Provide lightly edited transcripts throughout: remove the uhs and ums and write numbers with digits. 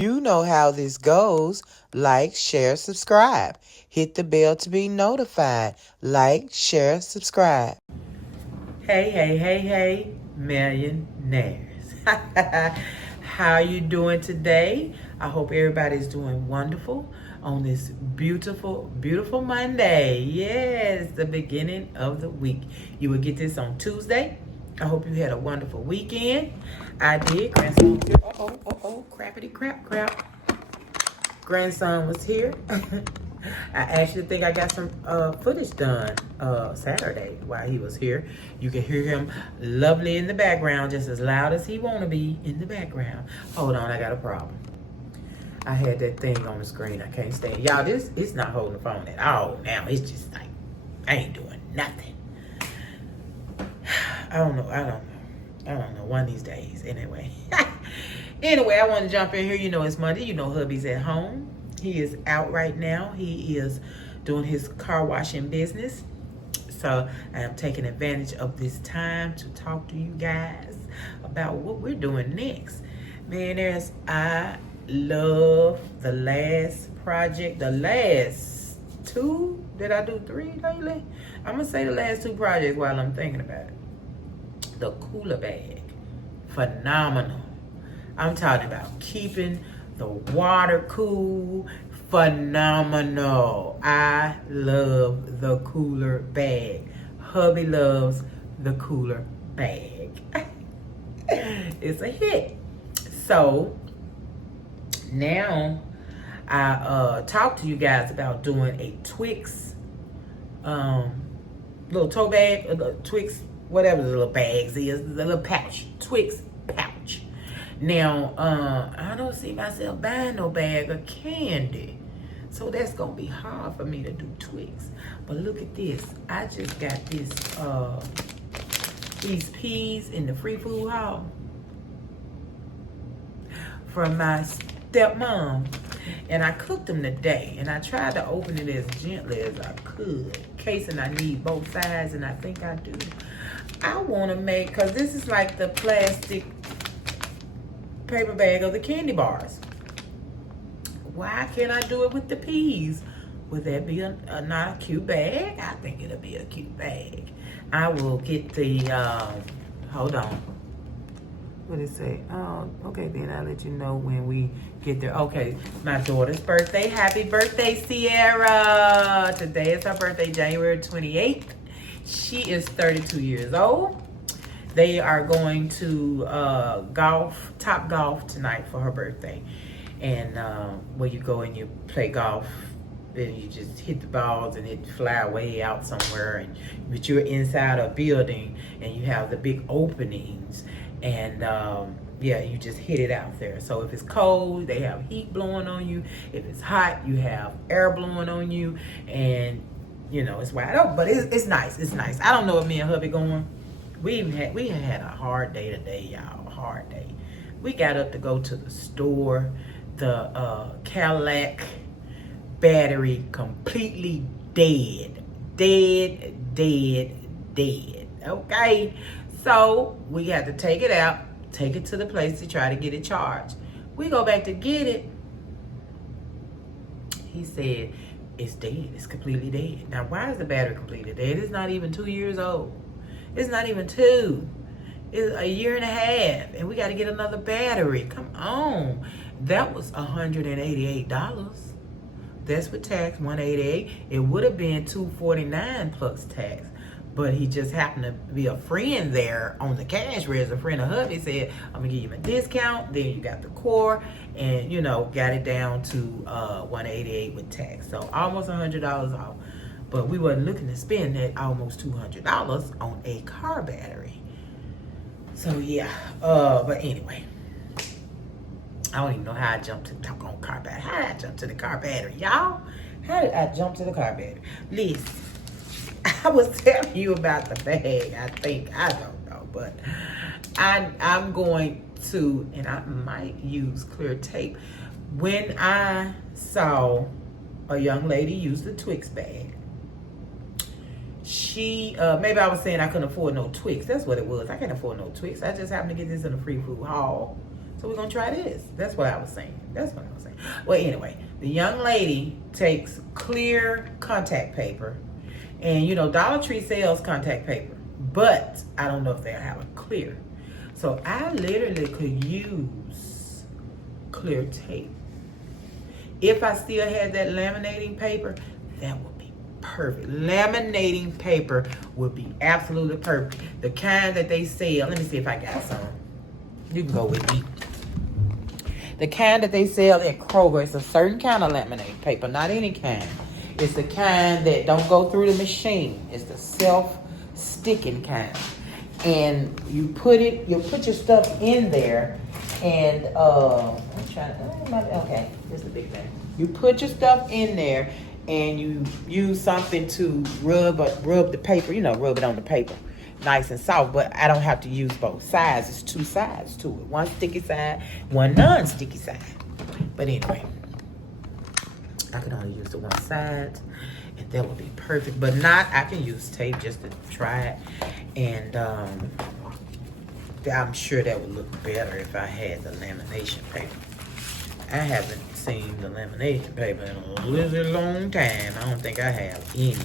You know how this goes. Like, share, subscribe. Hit the bell to be notified. Like, share, subscribe. Hey, millionaires. How you doing today? I hope everybody's doing wonderful on this beautiful, beautiful Monday. Yes, the beginning of the week. You will get this on Tuesday. I hope you had a wonderful weekend. I did. Grandson was here. Crappity crap. Grandson was here. I actually think I got some footage done Saturday while he was here. You can hear him lovely in the background, just as loud as he want to be in the background. Hold on, I got a problem. I had that thing on the screen. I can't stand. Y'all, it's not holding the phone at all now. It's just like, I ain't doing nothing. I don't know. One of these days. Anyway. Anyway, I want to jump in here. You know it's Monday. You know hubby's at home. He is out right now. He is doing his car washing business. So I am taking advantage of this time to talk to you guys about what we're doing next. Man, I love the last project. The last two. Did I do three lately? I'm going to say the last two projects while I'm thinking about it. The cooler bag. Phenomenal. I'm talking about keeping the water cool. Phenomenal. I love the cooler bag. Hubby loves the cooler bag. It's a hit. So now I talked to you guys about doing a Twix little tote bag, Twix, whatever the little bags is, the little pouch, Twix pouch. Now, I don't see myself buying no bag of candy. So that's going to be hard for me to do Twix. But look at this. I just got these peas in the free food hall from my stepmom. And I cooked them today. And I tried to open it as gently as I could. In case I need both sides, and I think I do. I want to make, because this is like the plastic paper bag of the candy bars. Why can't I do it with the peas? Would that be not a cute bag? I think it'll be a cute bag. I will get the, hold on. What did it say? Oh, okay, then I'll let you know when we get there. Okay, my daughter's birthday. Happy birthday, Sierra. Today is her birthday, January 28th. She is 32 years old. They are going to Top Golf tonight for her birthday. And where you go and you play golf, and you just hit the balls and it fly away out somewhere. But you're inside a building and you have the big openings. And yeah, you just hit it out there. So if it's cold, they have heat blowing on you. If it's hot, you have air blowing on you. And, you know, it's wide open. But it's nice. It's nice. I don't know if me and hubby going. We had a hard day today, y'all. Hard day. We got up to go to the store. The Cadillac battery completely dead. Okay? So we had to take it out, take it to the place to try to get it charged. We go back to get it. He said, it's dead. It's completely dead. Now, why is the battery completely dead? It's not even 2 years old. It's not even 2. It's a year and a half. And we got to get another battery. Come on. That was $188. That's with tax, $188. It would have been $249 plus tax. But he just happened to be a friend there on the cash register. A friend of hubby said, I'm going to give you a discount. Then you got the core. And, you know, got it down to $188 with tax. So almost $100 off. But we wasn't looking to spend that almost $200 on a car battery. So, yeah. But anyway. I don't even know how I jumped to talk on car battery. How did I jump to the car battery, y'all? How did I jump to the car battery? Listen, I was telling you about the bag, I think. I don't know. But I'm going to, and I might use clear tape. When I saw a young lady use the Twix bag, she, maybe I was saying I couldn't afford no Twix. That's what it was. I can't afford no Twix. I just happened to get this in a free food haul. So we're gonna try this. That's what I was saying. That's what I was saying. Well, anyway, the young lady takes clear contact paper, and you know, Dollar Tree sells contact paper, but I don't know if they have a clear. So I literally could use clear tape. If I still had that laminating paper, that would be perfect. Laminating paper would be absolutely perfect. The kind that they sell, let me see if I got some. You can go with me. The kind that they sell at Kroger, it's a certain kind of laminating paper, not any kind. It's the kind that don't go through the machine. It's the self-sticking kind. And you put your stuff in there, and okay, this is the big thing. You put your stuff in there, and you use something to rub the paper, you know, rub it on the paper. Nice and soft, but I don't have to use both sides. It's two sides to it. One sticky side, one non-sticky side. But anyway, I can only use the one side, and that would be perfect. But not, I can use tape just to try it. And I'm sure that would look better if I had the lamination paper. I haven't seen the lamination paper in a really long time. I don't think I have any.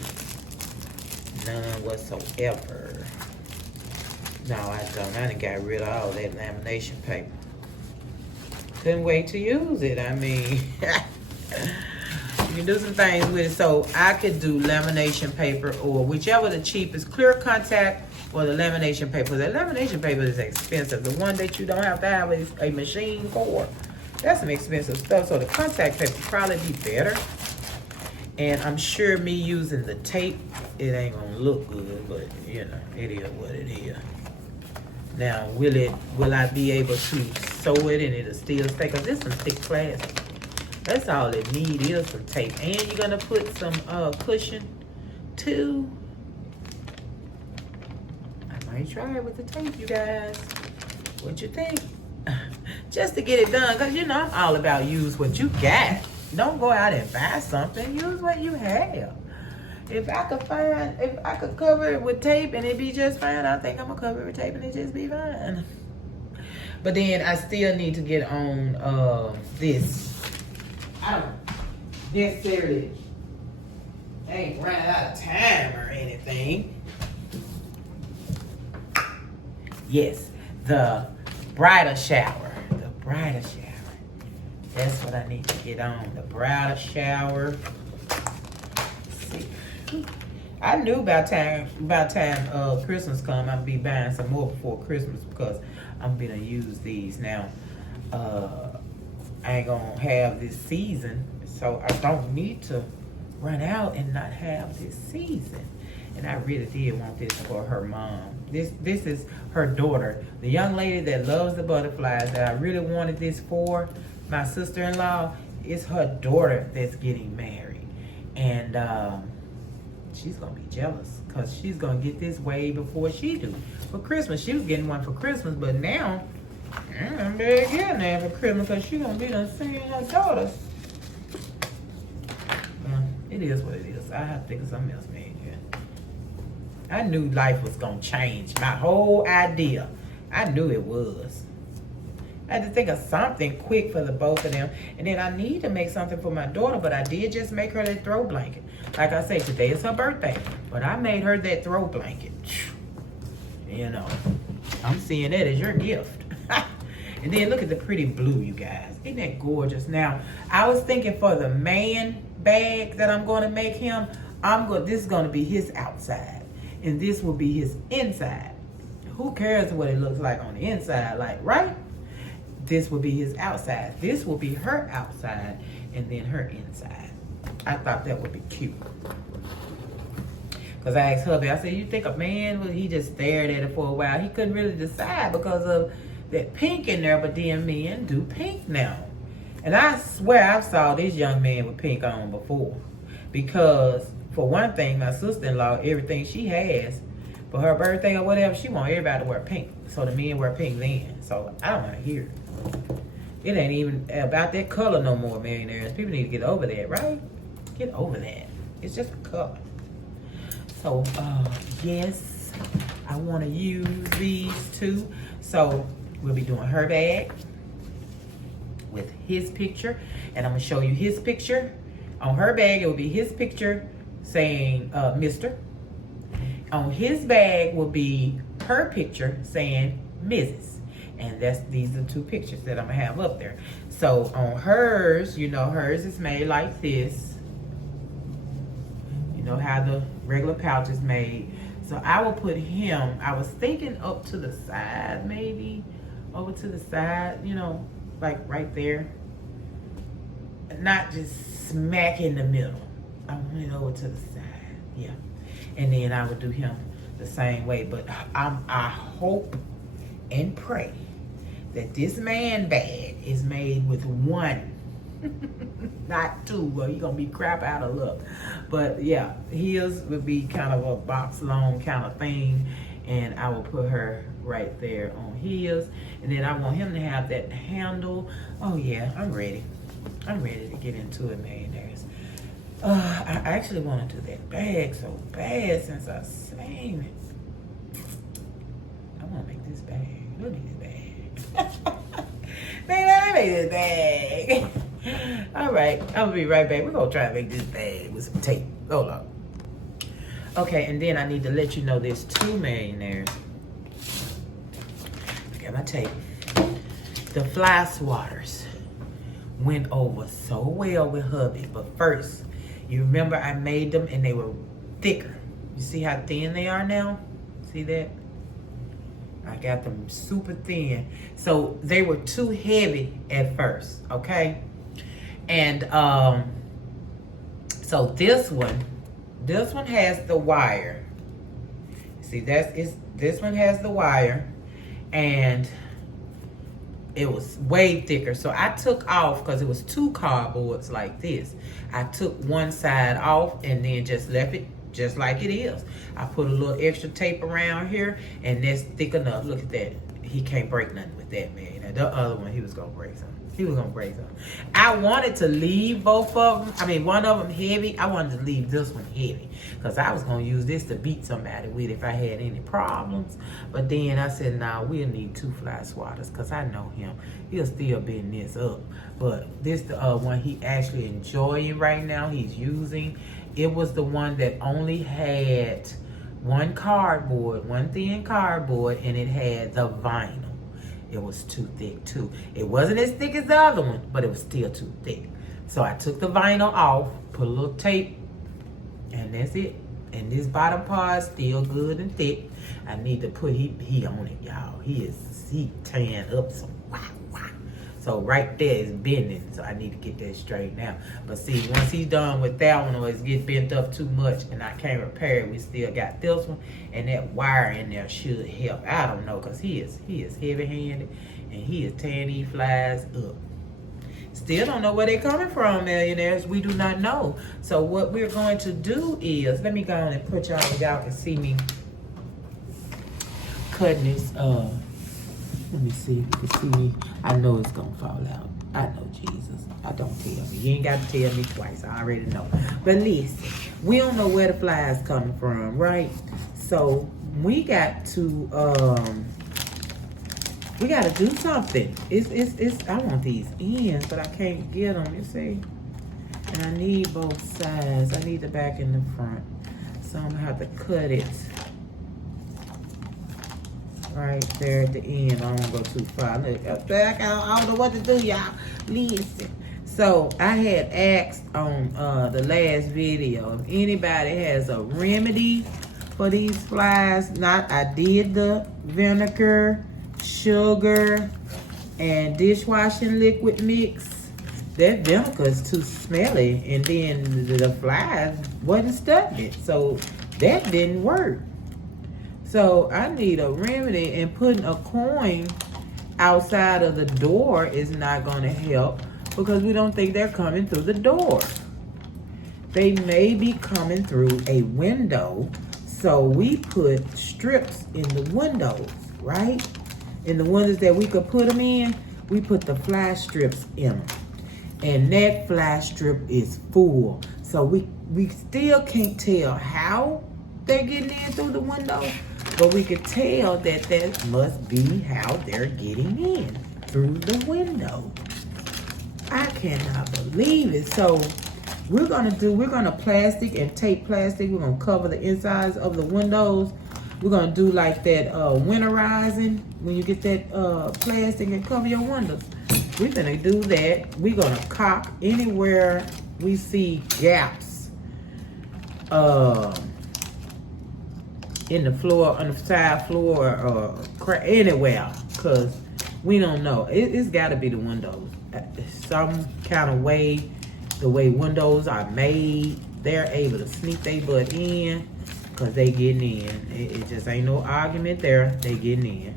None whatsoever. No, I don't. I done got rid of all that lamination paper. Couldn't wait to use it. I mean, you can do some things with it. So I could do lamination paper, or whichever the cheapest, clear contact or the lamination paper. The lamination paper is expensive. The one that you don't have to have a machine for, that's some expensive stuff. So the contact paper would probably be better. And I'm sure me using the tape, it ain't gonna look good, but you know, it is what it is. Now, will I be able to sew it and it'll still stay? Because this is some thick plastic. That's all it needs is some tape. And you're gonna put some cushion too. I might try it with the tape, you guys. What you think? Just to get it done, because you know I'm all about use what you got. Don't go out and buy something. Use what you have. If I could cover it with tape and it be just fine, I think I'm gonna cover it with tape and it just be fine. But then I still need to get on this. I don't necessarily ain't running out of time or anything. Yes, the bridal shower. The bridal shower. That's what I need to get on. The bridal shower. Let's see. I knew about time Christmas come, I'll be buying some more before Christmas, because I'm gonna use these now. I ain't gonna have this season, so I don't need to run out and not have this season. And I really did want this for her mom. This is her daughter, the young lady that loves the butterflies that I really wanted this for. My sister-in-law, is her daughter that's getting married. And she's gonna be jealous, because she's gonna get this way before she do. For Christmas, she was getting one for Christmas, but now, I'm better getting that for Christmas, because she's gonna be done seeing her daughters. Well, it is what it is. I have to think of something else, man. I knew life was gonna change. My whole idea, I knew it was. I had to think of something quick for the both of them. And then I need to make something for my daughter, but I did just make her that throw blanket. Like I say, today is her birthday, but I made her that throw blanket. You know, I'm seeing that as your gift. And then look at the pretty blue, you guys. Isn't that gorgeous? Now, I was thinking for the man bag that I'm going to make him, this is going to be his outside, and this will be his inside. Who cares what it looks like on the inside, like, right? This will be his outside. This will be her outside, and then her inside. I thought that would be cute. Because I asked hubby, I said, you think a man, well, he just stared at it for a while. He couldn't really decide because of that pink in there, but then men do pink now. And I swear I saw this young man with pink on before. Because, for one thing, my sister-in-law, everything she has for her birthday or whatever, she want everybody to wear pink. So the men wear pink then. So I don't want to hear it. It ain't even about that color no more, millionaires. People need to get over that, right? Get over that. It's just a color. So, yes, I want to use these too. So, we'll be doing her bag. with his picture. And I'm gonna show you his picture. On her bag, it will be his picture saying Mr. On his bag will be her picture saying Mrs. And these are two pictures that I'm gonna have up there. So on hers, you know, hers is made like this. You know how the regular pouch is made. So I will put him, I was thinking up to the side, maybe over to the side, you know, like right there. Not just smack in the middle. I want it over to the side, yeah. And then I would do him the same way. But I hope and pray that this man bag is made with one, not two. Well, you're gonna be crap out of luck. But yeah, his would be kind of a box long kind of thing, and I will put her right there on his. And then I want him to have that handle. Oh yeah, I'm ready. I'm ready to get into it, millionaires. I actually want to do that bag so bad since I seen it. I want to make this bag. Look at this bag. Man, let me make this bag. All right, I'm gonna be right back. We're gonna try to make this bag with some tape. Hold on. Okay, and then I need to let you know there's two millionaires. I got my tape. The fly swatters went over so well with hubby, but first, you remember I made them and they were thicker. You see how thin they are now? See that? I got them super thin. So they were too heavy at first, okay? And so this one has the wire. See, this one has the wire, and it was way thicker. So I took off, because it was two cardboards like this. I took one side off and then just left it just like it is. I put a little extra tape around here, and that's thick enough. Look at that. He can't break nothing with that, man. Now, the other one, he was gonna break something. He was gonna break something. I wanted to leave both of them. I mean, one of them heavy. I wanted to leave this one heavy, because I was gonna use this to beat somebody with if I had any problems. But then I said, nah, we'll need two fly swatters, because I know him. He'll still bend this up. But this the one he actually enjoying right now. He's using. It was the one that only had one thin cardboard, and it had the vinyl. It was too thick too. It wasn't as thick as the other one, but it was still too thick. So I took the vinyl off, put a little tape, and that's it. And this bottom part is still good and thick. I need to put heat on it, y'all. He tan up some. So right there is bending, so I need to get that straightened out. But see, once he's done with that one, or it's get bent up too much and I can't repair it, we still got this one, and that wire in there should help. I don't know, because he is heavy-handed, and he is tearing these flies up. Still don't know where they're coming from, millionaires. We do not know. So what we're going to do is, let me go on and put y'all can see me cutting this. Let me see if you can see me. I know it's gonna fall out. I know, Jesus. I don't tell me. You ain't got to tell me twice. I already know. But listen, we don't know where the flies coming from, right? So we got to do something. It's I want these ends, but I can't get them, you see? And I need both sides. I need the back and the front. So I'm gonna have to cut it right there at the end. I don't want to go too far. Look, up back. I don't know what to do, y'all. Listen. So I had asked on the last video if anybody has a remedy for these flies. I did the vinegar, sugar, and dishwashing liquid mix. That vinegar is too smelly, and then the flies wasn't stuck. So that didn't work. So I need a remedy, and putting a coin outside of the door is not going to help, because we don't think they're coming through the door. They may be coming through a window, so we put strips in the windows, right? In the windows that we could put them in, we put the fly strips in them. And that fly strip is full. So we still can't tell how they're getting in through the window, but we could tell that must be how they're getting in through the window. I cannot believe it. So we're gonna plastic and tape plastic. We're gonna cover the insides of the windows. We're gonna do like that winterizing when you get that plastic and cover your windows. We're gonna do that. We're gonna caulk anywhere we see gaps in the floor, on the side floor, or anywhere, because we don't know. It's got to be the windows. Some kind of way, the way windows are made, they're able to sneak their butt in, because they getting in. It just ain't no argument there. They getting in.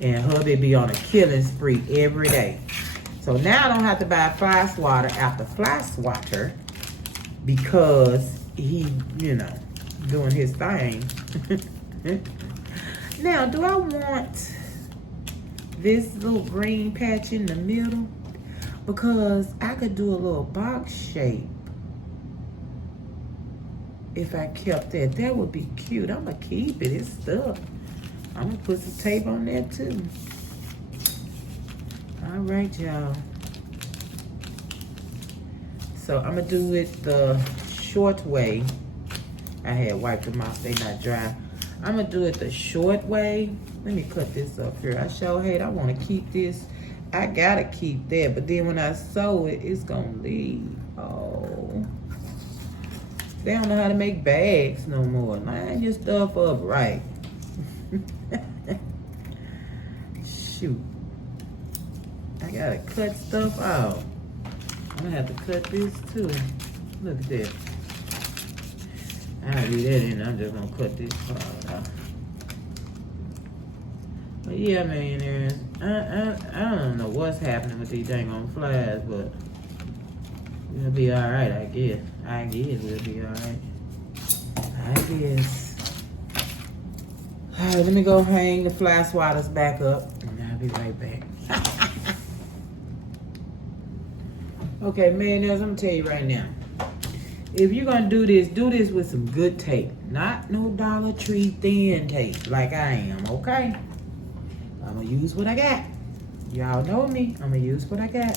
And hubby be on a killing spree every day. So now I don't have to buy fly swatter after fly swatter, because he, you know, doing his thing. Now, do I want this little green patch in the middle? Because I could do a little box shape if I kept that. That would be cute. I'm gonna keep it. It's stuck. I'm gonna put some tape on that too. All right, y'all. So I'm gonna do it the short way. I had wiped them off, they not dry. I'm gonna do it the short way. Let me cut this up here. I sure hate, I wanna keep this. I gotta keep that, but then when I sew it, it's gonna leave. Oh. They don't know how to make bags no more. Line your stuff up right. Shoot. I gotta cut stuff out. I'm gonna have to cut this too. Look at that. I'll leave that in. I'm just gonna cut this part out. But yeah, millionaires. I don't know what's happening with these dang on flies, but we'll be alright, I guess. I guess we'll be alright. I guess. Alright, let me go hang the fly swatters back up, and I'll be right back. Okay, millionaires, I'm gonna tell you right now. If you're gonna do this with some good tape. Not no Dollar Tree thin tape like I am, okay? I'm gonna use what I got. Y'all know me. I'm gonna use what I got.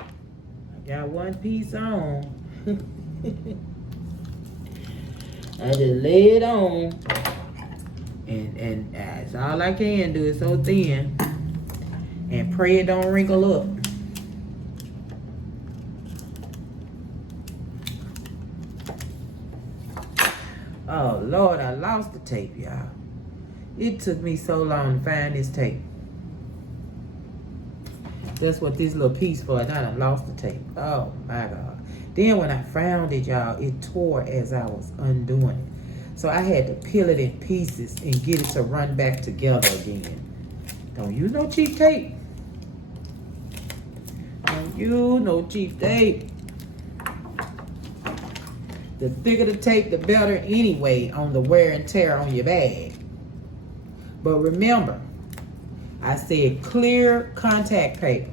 I got one piece on. I just lay it on. And that's all I can do. It's so thin. And pray it don't wrinkle up. Oh, Lord, I lost the tape, y'all. It took me so long to find this tape. That's what this little piece for, and I done lost the tape. Oh, my God. Then when I found it, y'all, it tore as I was undoing it. So I had to peel it in pieces and get it to run back together again. Don't use no cheap tape. Don't use no cheap tape. The thicker the tape, the better anyway on the wear and tear on your bag. But remember, I said clear contact paper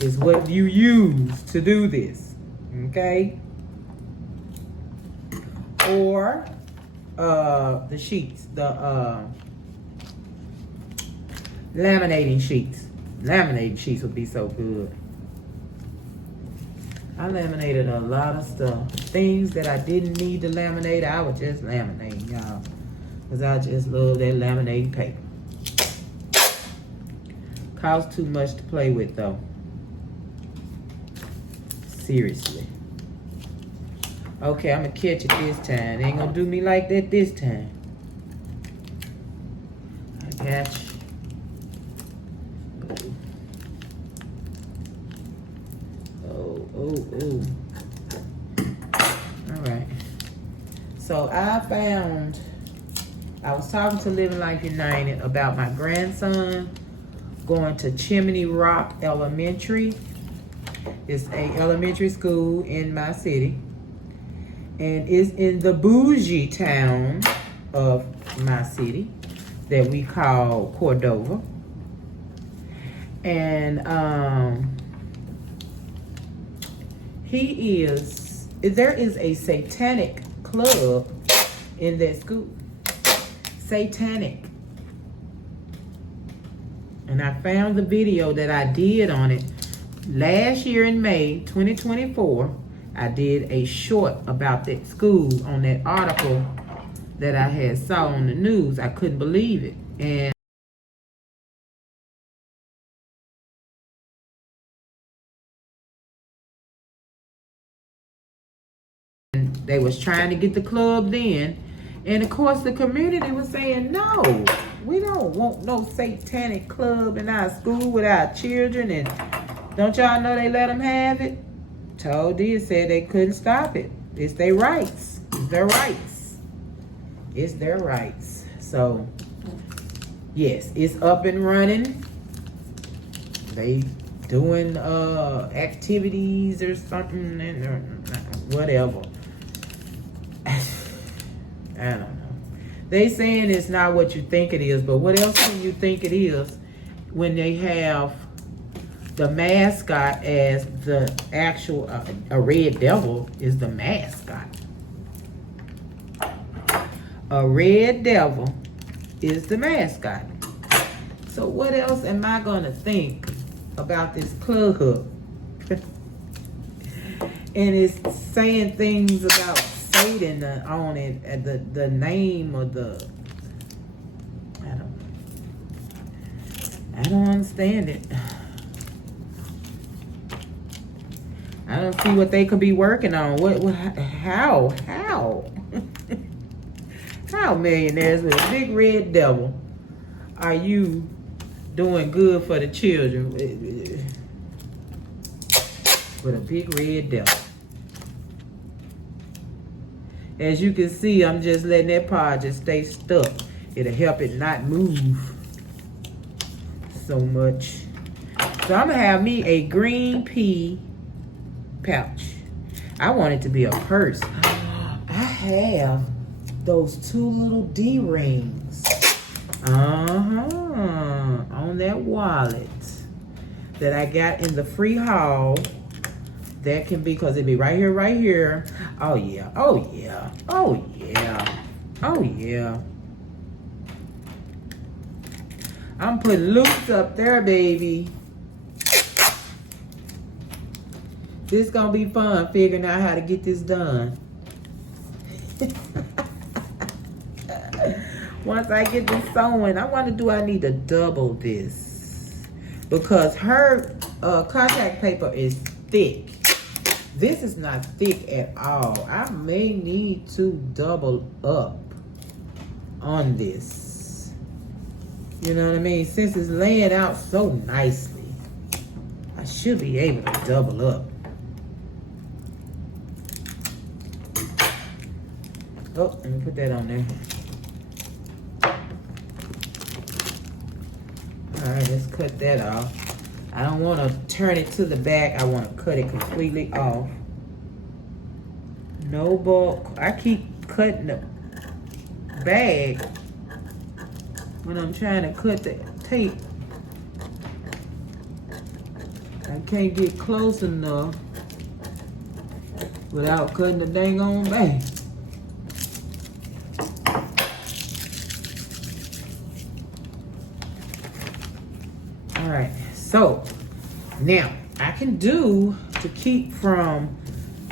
is what you use to do this, okay? Or the sheets, the laminating sheets. Laminating sheets would be so good. I laminated a lot of stuff. Things that I didn't need to laminate, I would just laminate, y'all. Because I just love that laminating paper. Costs too much to play with, though. Seriously. Okay, I'm going to catch it this time. They ain't going to do me like that this time. I got you. Oh. All right. So I was talking to Living Life United about my grandson going to Chimney Rock Elementary. It's a elementary school in my city. And it's in the bougie town of my city that we call Cordova. And there is a satanic club in that school. Satanic. And I found the video that I did on it last year in May 2024. I did a short about that school on that article that I had saw on the news. I couldn't believe it. And they was trying to get the club in. And of course the community was saying, no, we don't want no satanic club in our school with our children. And don't y'all know they let them have it? Told this, said they couldn't stop it. It's their rights. It's their rights. It's their rights. So, yes, it's up and running. They doing activities or something, and whatever. I don't know. They saying it's not what you think it is, but what else can you think it is when they have the mascot as the actual, a red devil is the mascot. A red devil is the mascot. So what else am I gonna think about this club? And it's saying things about Satan on it, and the name of the, I don't understand it. I don't see what they could be working on. How? How, millionaires with a big red devil, are you doing good for the children with a big red devil? As you can see, I'm just letting that pod just stay stuck. It'll help it not move so much. So I'm gonna have me a green pea pouch. I want it to be a purse. I have those two little D rings. On that wallet that I got in the free haul. That can be, because it be right here, right here. Oh yeah, oh yeah, oh yeah, oh yeah. I'm putting loops up there, baby. This gonna be fun, figuring out how to get this done. Once I get this sewing, I wonder, do I need to double this? Because her contact paper is thick. This is not thick at all. I may need to double up on this. You know what I mean? Since it's laying out so nicely, I should be able to double up. Oh, let me put that on there. All right, let's cut that off. I don't want to turn it to the back. I want to cut it completely off. No bulk. I keep cutting the bag when I'm trying to cut the tape. I can't get close enough without cutting the dang on bag. All right. So now I can do, to keep from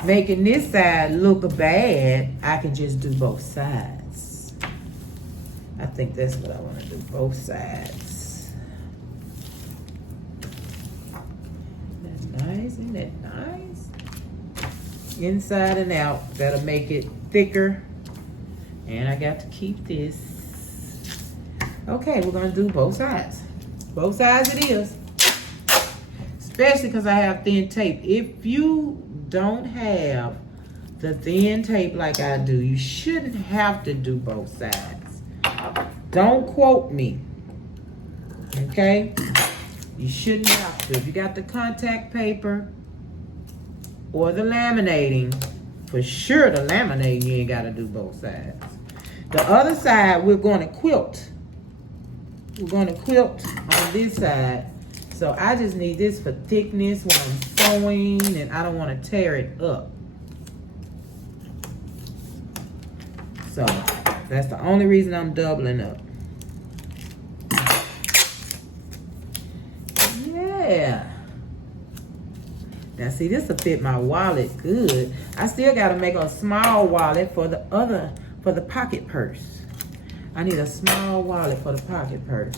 making this side look bad, I can just do both sides. I think that's what I want to do, both sides. Isn't that nice? Isn't that nice? Inside and out. That'll make it thicker. And I got to keep this. Okay, we're going to do both sides. Both sides it is. Especially because I have thin tape. If you don't have the thin tape like I do, you shouldn't have to do both sides. Don't quote me. Okay? You shouldn't have to. If you got the contact paper or the laminating, for sure the laminating, you ain't got to do both sides. The other side, we're going to quilt. We're going to quilt on this side. So I just need this for thickness when I'm sewing, and I don't want to tear it up. So that's the only reason I'm doubling up. Yeah. Now see, this will fit my wallet good. I still gotta make a small wallet for the pocket purse. I need a small wallet for the pocket purse.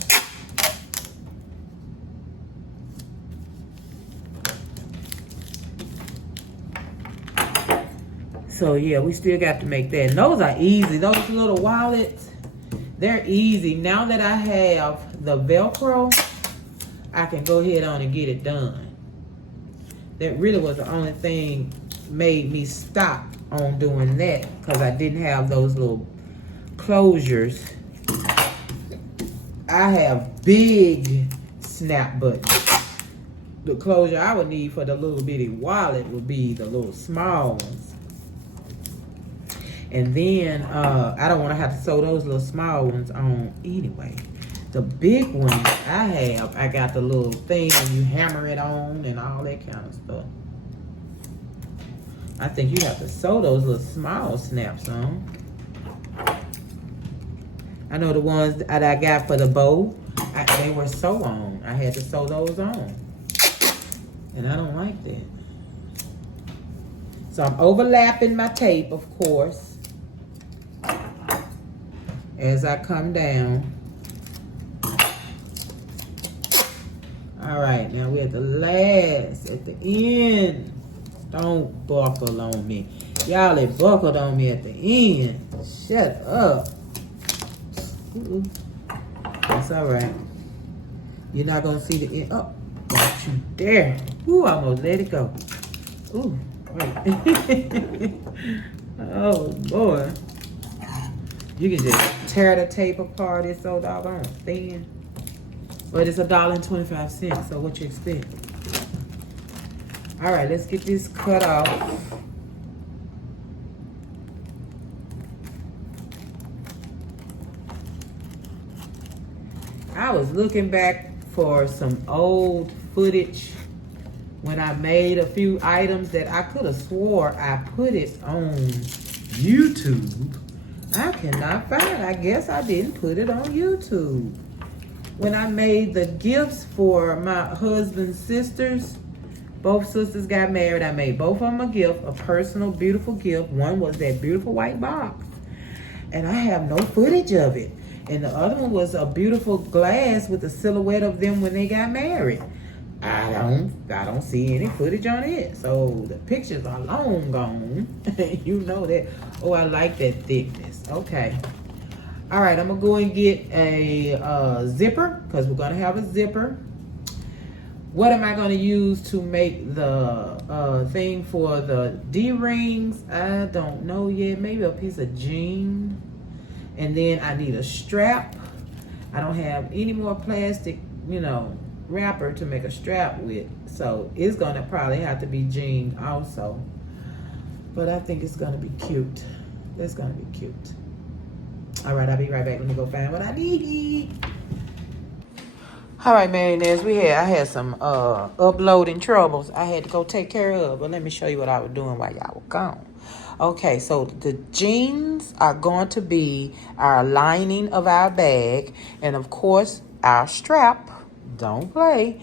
So yeah, we still got to make that. And those are easy. Those little wallets, they're easy. Now that I have the Velcro, I can go ahead on and get it done. That really was the only thing made me stop on doing that, because I didn't have those little closures. I have big snap buttons. The closure I would need for the little bitty wallet would be the little small ones. And then I don't want to have to sew those little small ones on anyway. The big ones I got the little thing and you hammer it on and all that kind of stuff. I think you have to sew those little small snaps on. I know the ones that I got for the bow, they were sew on. I had to sew those on. And I don't like that. So I'm overlapping my tape, of course, as I come down. All right, now we're at the last, at the end. Don't buckle on me. Y'all had buckled on me at the end. Shut up. Ooh. That's all right. You're not gonna see the end. Oh, don't you dare. Ooh, I almost let it go. Ooh, wait. Oh, boy. You can just tear the tape apart. It's so doggone thin. But it's $1.25, so what you expect? All right, let's get this cut off. I was looking back for some old footage when I made a few items that I could have swore I put it on YouTube. I cannot find it. I guess I didn't put it on YouTube. When I made the gifts for my husband's sisters, both sisters got married. I made both of them a gift, a personal, beautiful gift. One was that beautiful white box, and I have no footage of it. And the other one was a beautiful glass with a silhouette of them when they got married. I don't see any footage on it. So the pictures are long gone. You know that. Oh, I like that thickness. Okay. All right, I'm gonna go and get a zipper, because we're gonna have a zipper. What am I gonna use to make the thing for the D-rings? I don't know yet. Maybe a piece of jean. And then I need a strap. I don't have any more plastic, wrapper to make a strap with. So it's gonna probably have to be jean also. But I think it's gonna be cute. That's gonna be cute. All right, I'll be right back. Let me go find what I need. All right, millionaires, I had some uploading troubles I had to go take care of. But let me show you what I was doing while y'all were gone. Okay, so the jeans are going to be our lining of our bag. And, of course, our strap. Don't play.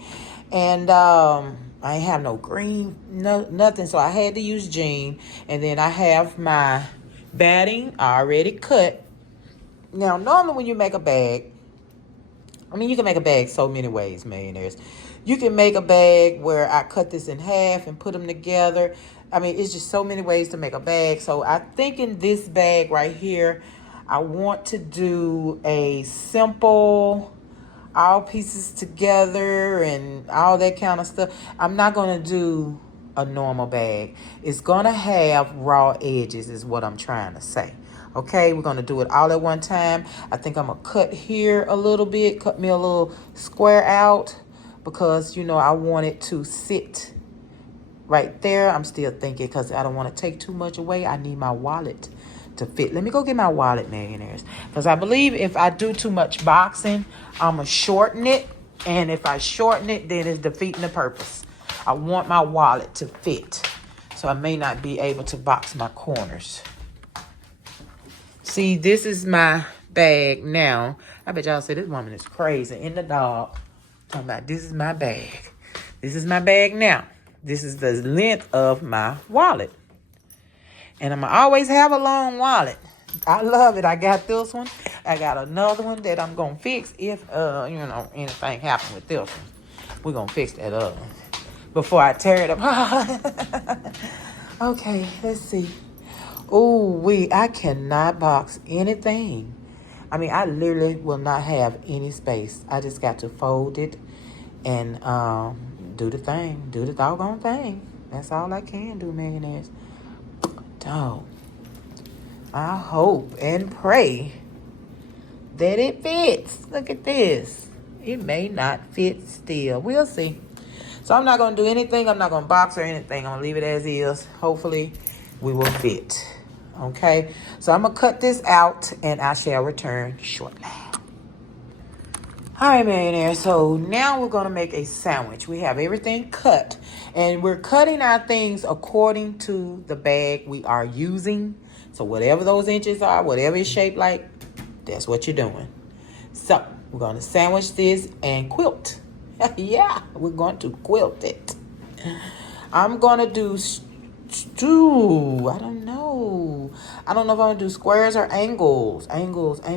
And I ain't have no green, nothing. So I had to use jean. And then I have my batting already cut. Now, normally when you make a bag, you can make a bag so many ways, millionaires. You can make a bag where I cut this in half and put them together. It's just so many ways to make a bag. So I think in this bag right here, I want to do a simple, all pieces together and all that kind of stuff. I'm not going to do a normal bag. It's going to have raw edges is what I'm trying to say. Okay, we're going to do it all at one time. I think I'm going to cut here a little bit, cut me a little square out because, I want it to sit right there. I'm still thinking because I don't want to take too much away. I need my wallet to fit. Let me go get my wallet, millionaires, because I believe if I do too much boxing, I'm going to shorten it. And if I shorten it, then it's defeating the purpose. I want my wallet to fit. So I may not be able to box my corners. See, this is my bag now. I bet y'all say this woman is crazy in the dog. Talking about this is my bag. This is my bag now. This is the length of my wallet. And I'm going to always have a long wallet. I love it. I got this one. I got another one that I'm going to fix if, anything happen with this one. We're going to fix that other one before I tear it up. Okay, let's see. I cannot box anything. I mean, I literally will not have any space. I just got to fold it and do the thing. Do the doggone thing. That's all I can do, millionaires. Dog. I hope and pray that it fits. Look at this. It may not fit still. We'll see. So I'm not going to do anything. I'm not going to box or anything. I'm going to leave it as is. Hopefully, we will fit. Okay? So I'm going to cut this out, and I shall return shortly. All right, millionaire. So now we're going to make a sandwich. We have everything cut. And we're cutting our things according to the bag we are using. So whatever those inches are, whatever it's shaped like, that's what you're doing. So we're going to sandwich this and quilt. Yeah, we're going to quilt it. I'm going to do stew. I don't know if I'm going to do squares or angles. Angles. I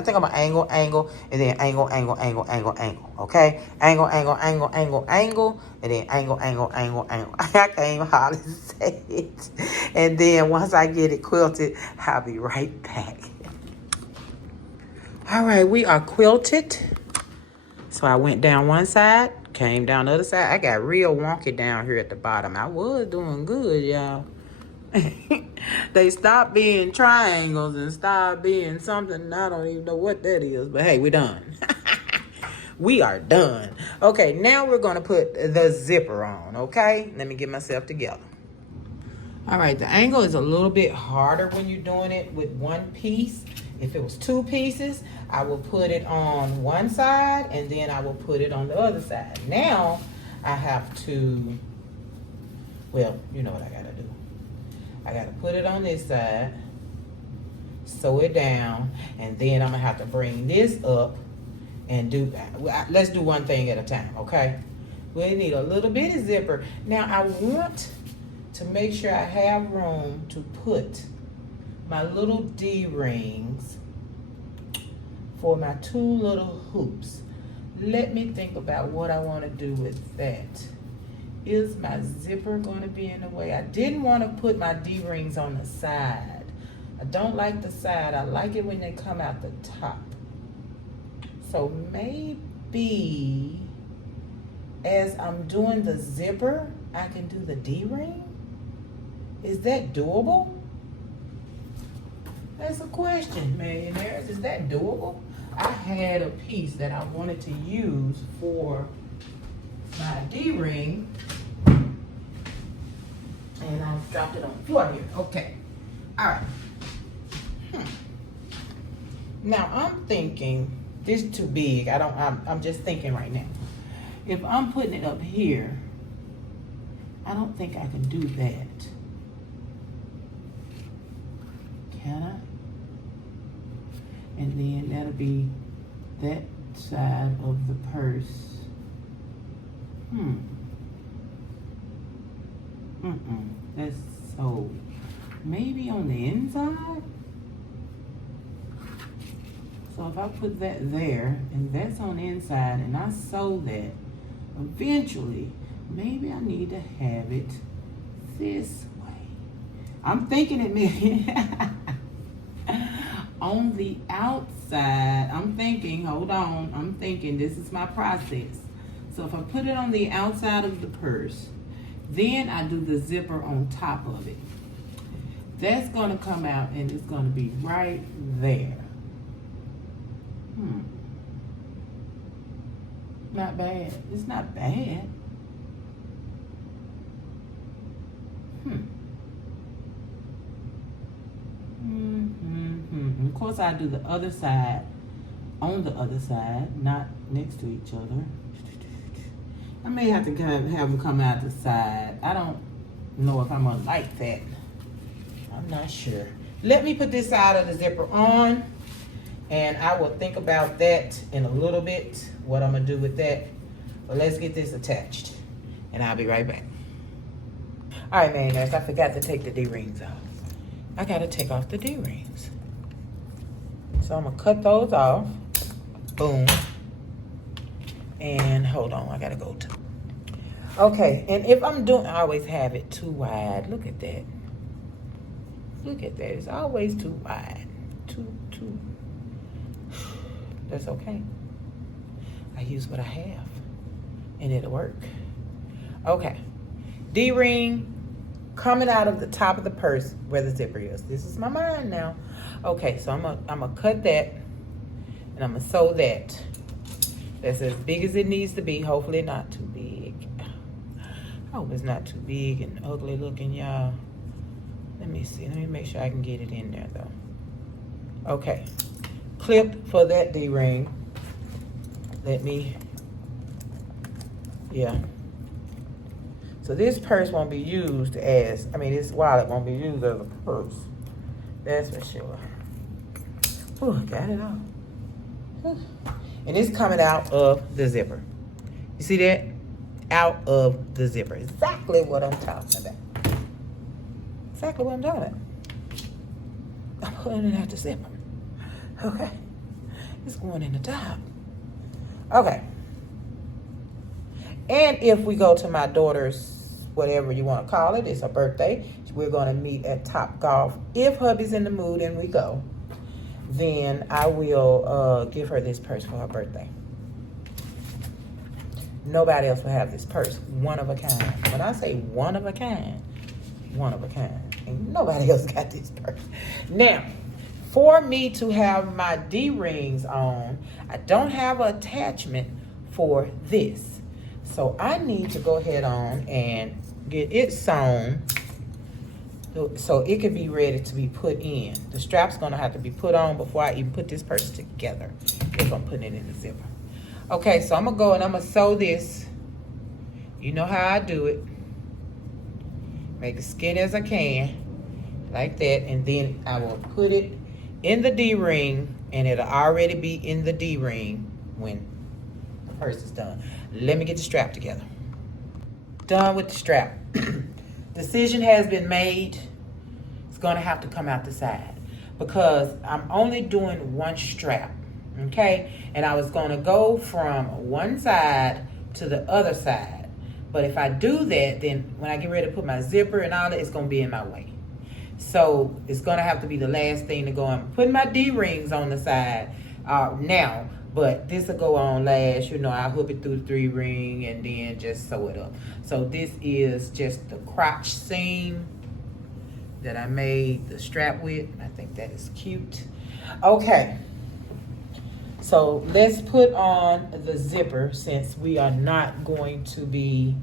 think I'm going to angle, and then angle. Okay? Angle, and then angle. I can't even hardly say it. And then once I get it quilted, I'll be right back. All right, we are quilted. So I went down one side, came down the other side. I got real wonky down here at the bottom. I was doing good, y'all. They stopped being triangles and started being something. I don't even know what that is. But hey, we're done. We are done. Okay, now we're going to put the zipper on, okay? Let me get myself together. All right, the angle is a little bit harder when you're doing it with one piece. If it was two pieces, I will put it on one side and then I will put it on the other side. Now, I have to, well, you know what I gotta do. I gotta put it on this side, sew it down, and then I'm gonna have to bring this up and do, let's do one thing at a time, okay? We need a little bit of zipper. Now, I want to make sure I have room to put my little D-rings for my two little hoops. Let me think about what I want to do with that. Is my zipper going to be in the way? I didn't want to put my D-rings on the side. I don't like the side. I like it when they come out the top. So maybe as I'm doing the zipper, I can do the D-ring? Is that doable? That's a question, millionaires. Is that doable? I had a piece that I wanted to use for my D-ring, and I dropped it on the floor here. Okay. All right. Now I'm thinking this is too big. I'm just thinking right now. If I'm putting it up here, I don't think I can do that. Can I? And then that'll be that side of the purse. That's so. Maybe on the inside? So if I put that there, and that's on the inside, and I sew that, eventually, maybe I need to have it this way. I'm thinking it may on the outside. I'm thinking, hold on, I'm thinking this is my process. So if I put it on the outside of the purse, then I do the zipper on top of it. That's going to come out and it's going to be right there. Not bad. It's not bad. Of course, I do the other side on the other side, not next to each other. I may have to have them come out the side. I don't know if I'm gonna like that. I'm not sure. Let me put this side of the zipper on, and I will think about that in a little bit, what I'm gonna do with that. But let's get this attached, and I'll be right back. All right, millionaires, I forgot to take the D-rings off. I gotta take off the D-rings. So I'm gonna cut those off. Boom. And hold on, I gotta go to. Okay, and if I'm doing, I always have it too wide. Look at that. Look at that, it's always too wide. Too. That's okay. I use what I have, and it'll work. Okay, D-ring coming out of the top of the purse where the zipper is. This is my mind now. Okay, so I'm gonna cut that, and I'm gonna sew that. That's as big as it needs to be. Hopefully not too big. I hope it's not too big and ugly looking, y'all. Let me see. Let me make sure I can get it in there though. Okay, clip for that D-ring. Yeah. So this purse won't be used as, this wallet won't be used as a purse. That's for sure. Ooh, got it off. And it's coming out of the zipper. You see that? Out of the zipper. Exactly what I'm talking about. Exactly what I'm talking about. I'm pulling it out the zipper. Okay. It's going in the top. Okay. And if we go to my daughter's, whatever you want to call it, it's her birthday, we're going to meet at Top Golf. If hubby's in the mood and we go, then I will give her this purse for her birthday. Nobody else will have this purse. One of a kind. When I say one of a kind, one of a kind. And nobody else got this purse. Now, for me to have my D-rings on, I don't have an attachment for this. So I need to go ahead on and get it sewn so it can be ready to be put in. The strap's gonna have to be put on before I even put this purse together if I'm putting it in the zipper. Okay, so I'm gonna go and I'm gonna sew this. You know how I do it. Make it skinny as I can, like that, and then I will put it in the D-ring, and it'll already be in the D-ring when the purse is done. Let me get the strap together. Done with the strap. Decision has been made. It's gonna have to come out the side because I'm only doing one strap, okay? And I was gonna go from one side to the other side. But if I do that, then when I get ready to put my zipper and all that, it's gonna be in my way. So it's gonna have to be the last thing to go. I'm putting my D-rings on the side now, but this will go on last. I'll hook it through the 3-ring and then just sew it up. So this is just the crotch seam that I made the strap with. I think that is cute. Okay, so let's put on the zipper since we are not going to be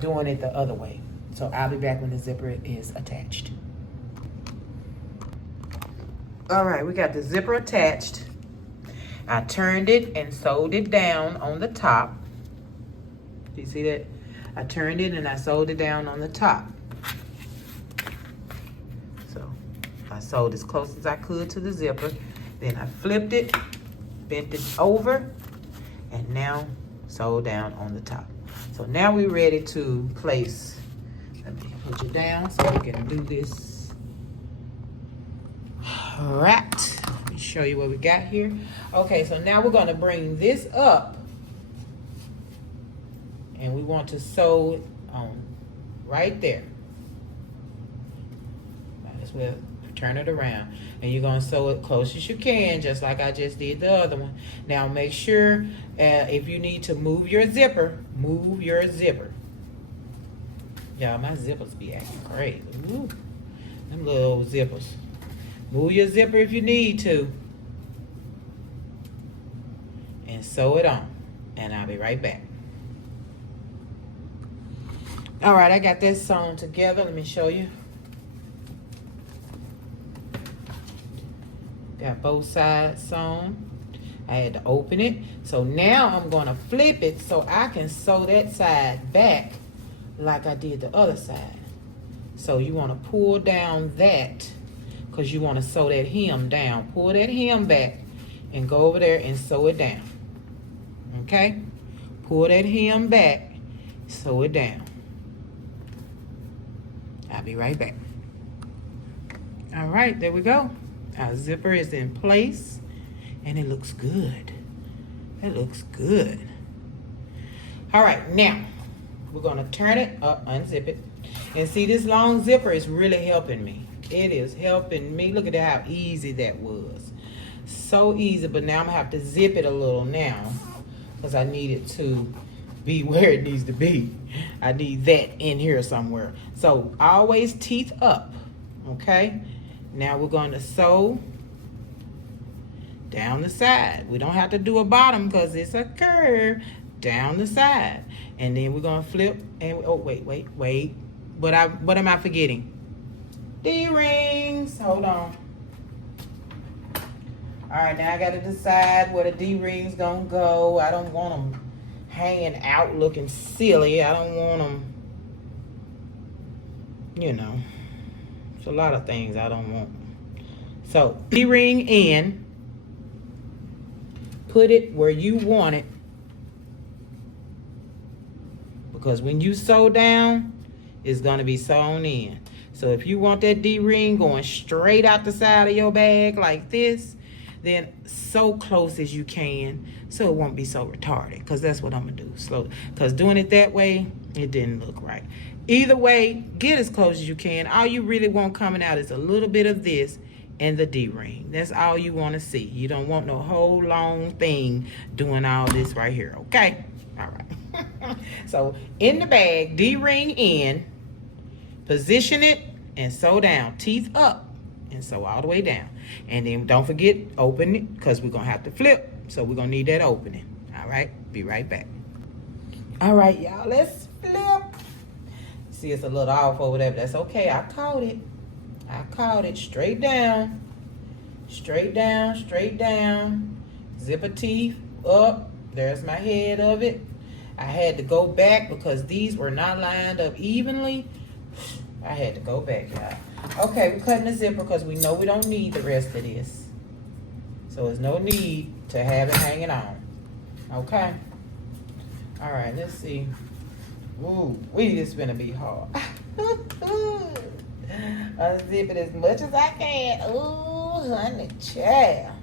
doing it the other way. So I'll be back when the zipper is attached. All right, we got the zipper attached. I turned it and sewed it down on the top. Do you see that? I turned it and I sewed it down on the top. So I sewed as close as I could to the zipper. Then I flipped it, bent it over, and now sewed down on the top. So now we're ready to place. Let me put you down so we can do this. All right, let me show you what we got here. Okay, so now we're gonna bring this up and we want to sew it on right there. Might as well turn it around. And you're gonna sew it close as you can, just like I just did the other one. Now make sure if you need to move your zipper, move your zipper. Y'all, my zippers be acting crazy. Ooh, them little old zippers. Move your zipper if you need to. And sew it on. And I'll be right back. All right, I got this sewn together. Let me show you. Got both sides sewn. I had to open it. So now I'm going to flip it so I can sew that side back like I did the other side. So you want to pull down that because you want to sew that hem down. Pull that hem back and go over there and sew it down. Okay? Pull that hem back, sew it down. I'll be right back. All right, there we go. Our zipper is in place, and it looks good. It looks good. All right, now we're gonna turn it up, unzip it, and see this long zipper is really helping me. It is helping me. Look at how easy that was. So easy, but now I'm gonna have to zip it a little now because I need it to be where it needs to be. I need that in here somewhere. So always teeth up, okay? Now we're going to sew down the side. We don't have to do a bottom because it's a curve down the side. And then we're going to flip and, oh, wait. What am I forgetting? D-rings. Hold on. All right, now I got to decide where the D-rings going to go. I don't want them hanging out looking silly. I don't want them, you know. It's a lot of things I don't want. So, D-ring in. Put it where you want it. Because when you sew down, it's going to be sewn in. So if you want that D-ring going straight out the side of your bag like this, then sew close as you can so it won't be so retarded. Because that's what I'm going to do. Slow. Because doing it that way, it didn't look right. Either way, get as close as you can. All you really want coming out is a little bit of this and the D-ring. That's all you want to see. You don't want no whole long thing doing all this right here, okay? All right. So, in the bag, D-ring in, position it, and sew down. Teeth up, and sew all the way down. And then don't forget, open it, because we're going to have to flip. So, we're going to need that opening. All right? Be right back. All right, y'all. Let's flip. See, it's a little off over there, but that's okay. I caught it. I caught it. Straight down. Straight down. Straight down. Zipper teeth up. There's my head of it. I had to go back because these were not lined up evenly. I had to go back, y'all. Okay, we're cutting the zipper because we know we don't need the rest of this. So there's no need to have it hanging on. Okay? All right, let's see. Ooh, this is gonna be hard. Unzip it as much as I can. Ooh, honey, child.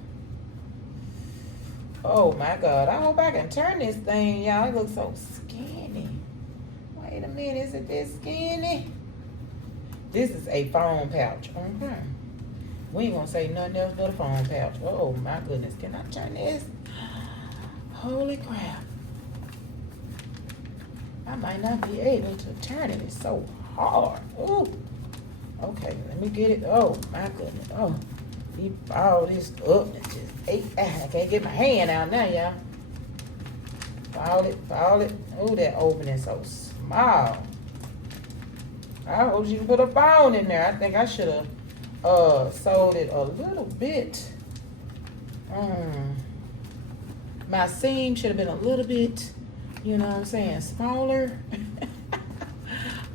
Oh my God, I hope I can turn this thing, y'all. It looks so skinny. Wait a minute, is it this skinny? This is a phone pouch. Okay. We ain't gonna say nothing else but a phone pouch. Oh my goodness, can I turn this? Holy crap. I might not be able to turn it. It's so hard. Ooh. Okay, let me get it. Oh, my goodness. Oh, keep all this up. It's just, I can't get my hand out now, y'all. Fold it. Oh, that opening's so small. I hope you put a bone in there. I think I should have sewed it a little bit. My seam should have been a little bit, you know what I'm saying, smaller.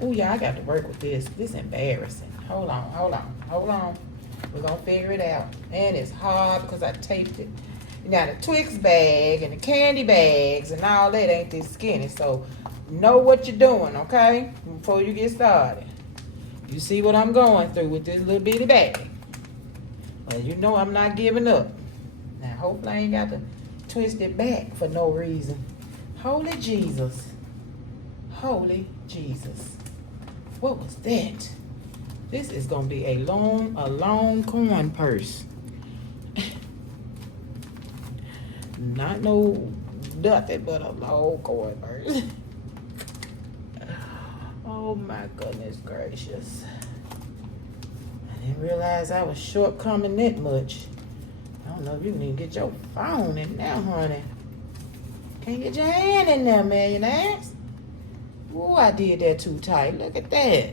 Oh, yeah, I got to work with this. This is embarrassing. Hold on. We're going to figure it out. And it's hard because I taped it. Now, the Twix bag and the candy bags and all that ain't this skinny. So, know what you're doing, okay? Before you get started. You see what I'm going through with this little bitty bag. Well, you know I'm not giving up. Now, hopefully I ain't got to twist it back for no reason. Holy Jesus. Holy Jesus. What was that? This is gonna be a long coin purse. Not nothing but a long coin purse. Oh my goodness gracious. I didn't realize I was shortcoming that much. I don't know if you can even get your phone in there, honey. Can't get your hand in there, millionaires. Ooh, I did that too tight. Look at that.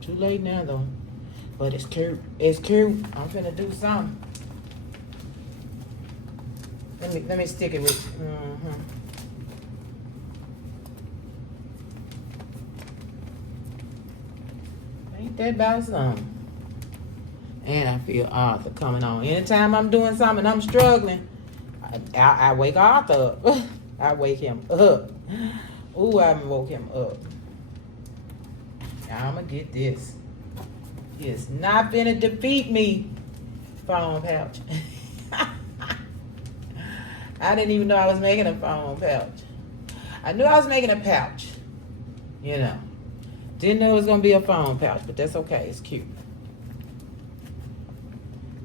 Too late now, though. But it's cute. It's cute. I'm finna do something. Let me stick it with you. Ain't that about something? And I feel Arthur coming on. Anytime I'm doing something and I'm struggling, I wake Arthur up. I wake him up. Ooh, I woke him up. I'm gonna get this. It's not gonna defeat me. Phone pouch. I didn't even know I was making a phone pouch. I knew I was making a pouch. You know. Didn't know it was gonna be a phone pouch, but that's okay. It's cute.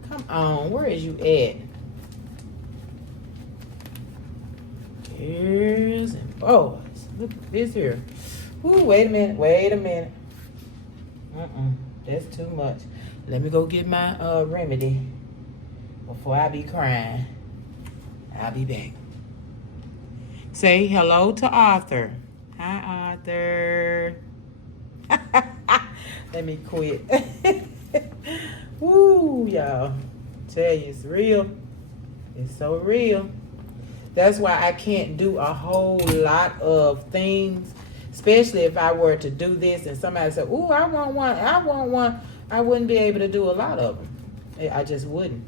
Come on, where is you at? Girls and boys. Look at this here. Ooh, wait a minute. That's too much. Let me go get my remedy before I be crying. I'll be back. Say hello to Arthur. Hi, Arthur. Let me quit. Woo, y'all. Tell you, it's real. It's so real. That's why I can't do a whole lot of things, especially if I were to do this and somebody said, ooh, I want one. I wouldn't be able to do a lot of them. I just wouldn't.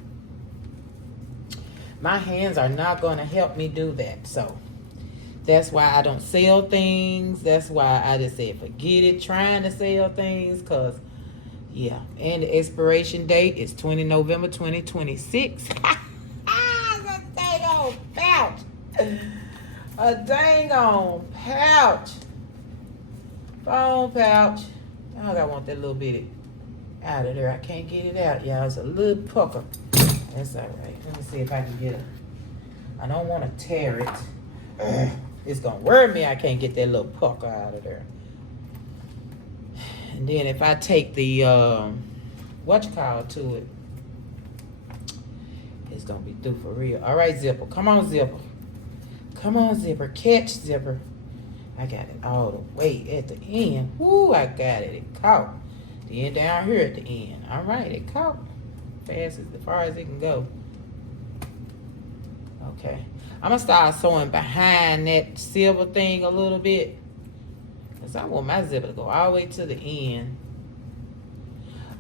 My hands are not going to help me do that. So that's why I don't sell things. That's why I just said forget it trying to sell things, because yeah. And the expiration date is November 2026. A dang on pouch. A dang on pouch. Phone pouch. Oh, I want that little bitty out of there. I can't get it out, y'all. It's a little pucker. That's all right. Let me see if I can get it. I don't want to tear it. It's going to worry me. I can't get that little pucker out of there. And then if I take the, to it, it's going to be through for real. All right, Zipper. Come on, Zipper. Come on, Zipper. Catch, Zipper. I got it all the way at the end. Woo, I got it. It caught. Then down here at the end. All right, it caught. Fast as far as it can go. Okay. I'm going to start sewing behind that silver thing a little bit, because I want my zipper to go all the way to the end.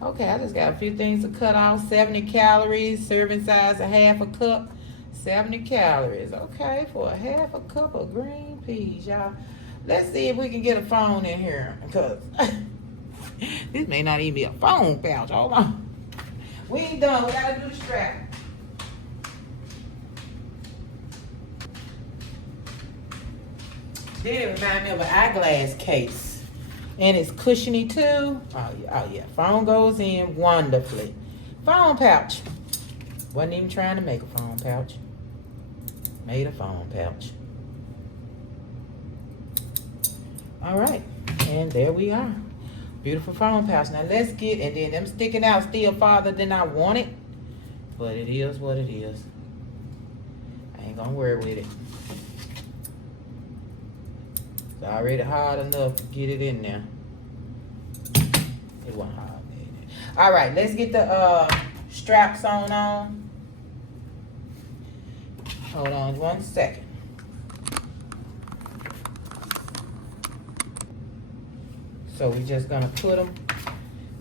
Okay, I just got a few things to cut off. 70 calories, serving size a half a cup. 70 calories. Okay, for a half a cup of green peas, y'all. Let's see if we can get a phone in here, because this may not even be a phone pouch. Hold on. We ain't done. We got to do the strap. Then it reminds me of an eyeglass case. And it's cushiony too. Oh yeah. Phone goes in wonderfully. Phone pouch. Wasn't even trying to make a phone pouch. Made a phone pouch. All right. And there we are. Beautiful phone pouch. Now let's get, and then them sticking out still farther than I wanted. But it is what it is. I ain't gonna worry with it. It's already hard enough to get it in there. It wasn't hard. All right, let's get the straps on. Hold on 1 second. So we're just gonna put them.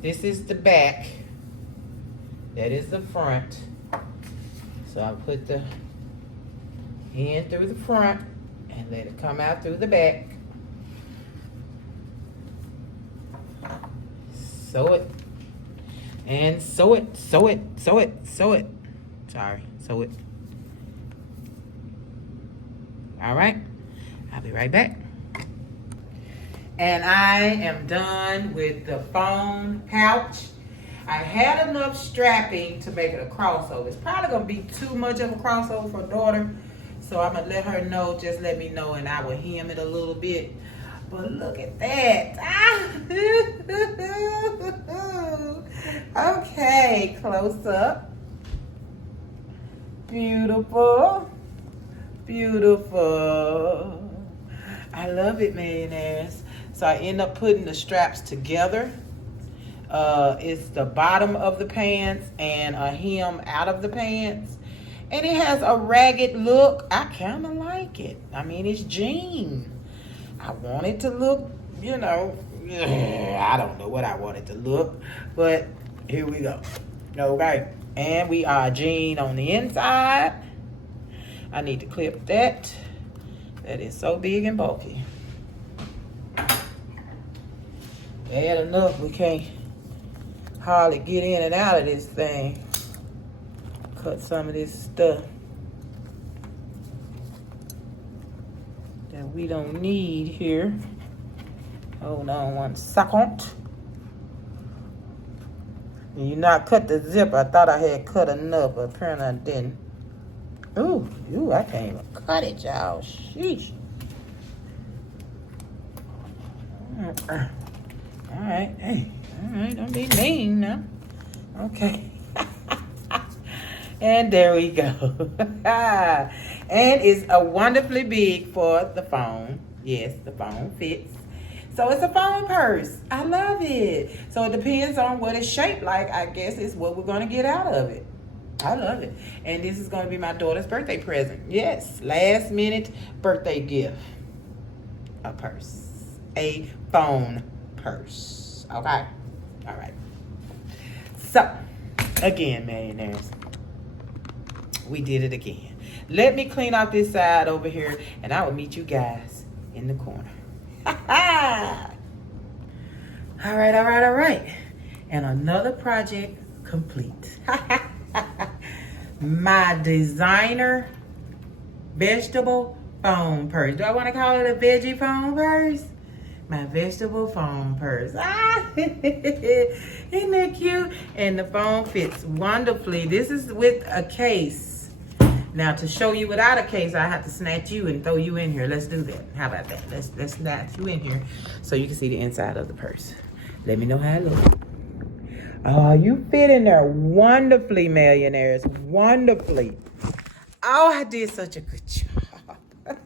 This is the back. That is the front. So I put the end through the front and let it come out through the back. Sew it. And sew it. Sorry, sew it. All right, I'll be right back. And I am done with the phone pouch. I had enough strapping to make it a crossover. It's probably gonna be too much of a crossover for daughter, so I'm gonna let her know, just let me know, and I will hem it a little bit. But look at that. Okay, close up. Beautiful. I love it, millionaires. So I end up putting the straps together. It's the bottom of the pants and a hem out of the pants. And it has a ragged look. I kind of like it. I mean, it's jean. I want it to look, you know, I don't know what I want it to look, but here we go. Okay, and we are jean on the inside. I need to clip that. That is so big and bulky. Bad enough we can't hardly get in and out of this thing. Cut some of this stuff that we don't need here. Hold on 1 second. You not cut the zip. I thought I had cut enough, but apparently I didn't. Ooh, I can't even cut it, y'all. Sheesh. All right, hey, all right, don't be mean now. Okay. And there we go. And it's a wonderfully big for the phone. Yes, the phone fits. So it's a phone purse. I love it. So it depends on what it's shaped like. I guess it's what we're going to get out of it. I love it. And this is going to be my daughter's birthday present. Yes, last minute birthday gift. A purse. A phone purse. Okay? All right. So, again, millionaires, we did it again. Let me clean out this side over here, and I will meet you guys in the corner. All right. And another project complete. My designer vegetable phone purse. Do I want to call it a veggie phone purse? My vegetable phone purse. Isn't that cute? And the phone fits wonderfully. This is with a case. Now, to show you without a case, I have to snatch you and throw you in here. Let's do that. How about that? Let's snatch you in here so you can see the inside of the purse. Let me know how it looks. Oh, you fit in there wonderfully, millionaires. Wonderfully. Oh, I did such a good job.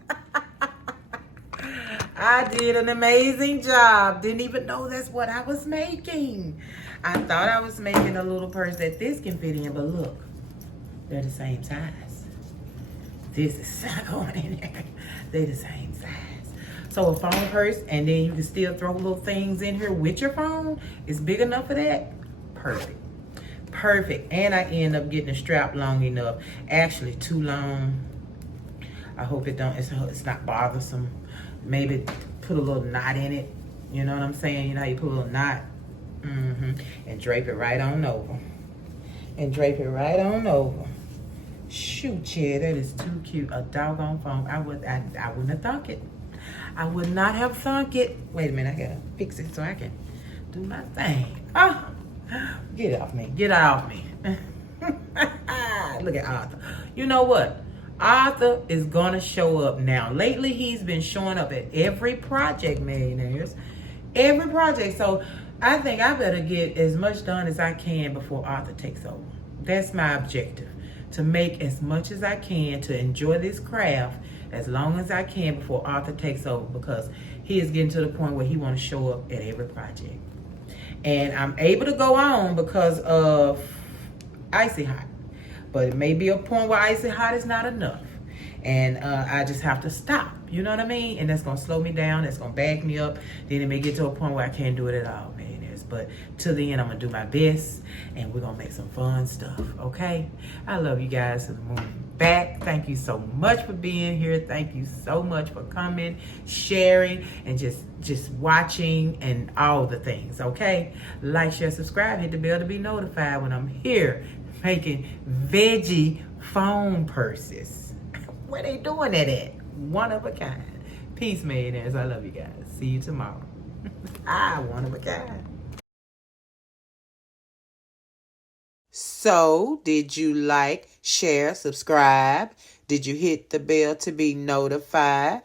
I did an amazing job. Didn't even know that's what I was making. I thought I was making a little purse that this can fit in, but look, they're the same size. This is not going in there. They're the same size. So a phone purse, and then you can still throw little things in here with your phone. It's big enough for that. Perfect. Perfect. And I end up getting a strap long enough. Actually, too long. I hope it's not bothersome. Maybe put a little knot in it. You know what I'm saying? You know how you put a little knot? And drape it right on over. Shoot, Chad, that is too cute. A doggone phone. I wouldn't have thunk it. I would not have thunk it. Wait a minute, I gotta fix it so I can do my thing. Oh, get it off me. Get it off me. Look at Arthur. You know what? Arthur is gonna show up now. Lately, he's been showing up at every project, millionaires. Every project. So I think I better get as much done as I can before Arthur takes over. That's my objective. To make as much as I can to enjoy this craft as long as I can before Arthur takes over, because he is getting to the point where he wants to show up at every project. And I'm able to go on because of Icy Hot. But it may be a point where Icy Hot is not enough. And I just have to stop. You know what I mean? And that's going to slow me down. That's going to back me up. Then it may get to a point where I can't do it at all, man. But till the end, I'm going to do my best. And we're going to make some fun stuff. Okay? I love you guys to the moon and back. Thank you so much for being here. Thank you so much for coming, sharing, and just watching and all the things. Okay? Like, share, subscribe. Hit the bell to be notified when I'm here making veggie phone purses. Where they doing that at? One of a kind. Peace, millionaires. I love you guys. See you tomorrow. One of a kind. So, did you like, share, subscribe? Did you hit the bell to be notified?